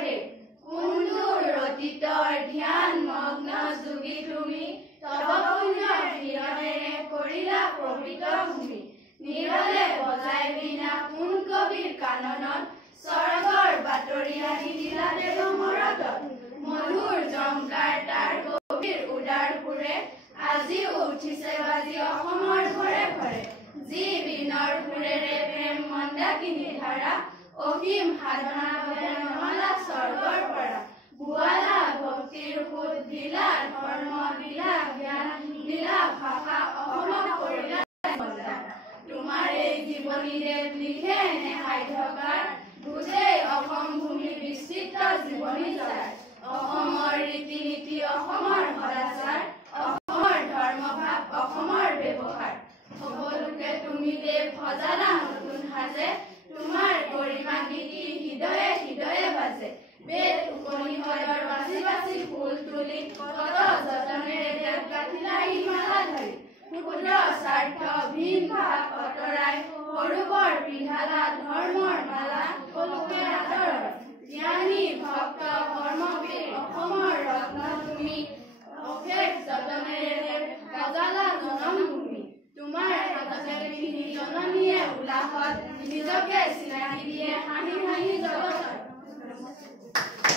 দেশ কোনটোৰ অতীতৰ ধ্যান মগ্ন যোগী তুমি তব পুণ্য বিহনেৰে কৰিলা পবিত্ৰ ভূমি নিৰলে বজাই বিনা কোন কবিৰ কাননত স্বৰ্গৰ বাতৰি আনি দিলা দেৱ মৰতত মধুৰ জংকাৰ তাৰ গভীৰ উদাৰ সুৰে আজি উঠিছে বাজি অসমৰ ঘৰে ঘৰে যি বিনৰ সুৰেৰে প্ৰেম মন্দাকিনী ধাৰা অসীম সাধনা বলে নহলা স্বৰ্গৰ পৰা বুৱালা ভক্তিৰ সুত দিলা ধৰ্ম দিলা জ্ঞান দিলা ভাষা অসমক কৰিলা তোমাৰ এই জীৱনীৰে লিখে নে সাধ্যকাৰ গোটেই অসম ভূমি বিস্তৃত জীৱনী যাৰ অসমৰ ৰীতি নীতি অসমৰ সদাচাৰ অসমৰ ধৰ্মভাৱ অসমৰ ব্যৱহাৰ সকলোকে তুমি দেৱ সজালা নতুন সাজে তোমাৰ গৰিমা গীতি হৃদয়ে হৃদয়ে বাজে বেদ উপনিষদৰ বাছি বাছি ফুল তুলি কত যতনেৰে দেৱ গাঁঠিলা মালা ধৰি ক্ষুদ্ৰ স্বাৰ্থ ভিন ভাৱ অতৰাই সৰুবৰ পিন্ধালা ধৰ্মৰ মালা সকলোকে আদৰৰ জ্ঞানী ভক্ত কৰ্মবীৰ অসমৰ ৰত্ন তুমি অশেষ যতনেৰে সজালা জনমভূমি তোমাৰ হাততে পিন্ধি জননীয়ে উলাহত নিজকে চিনাকি দিয়ে হাঁহি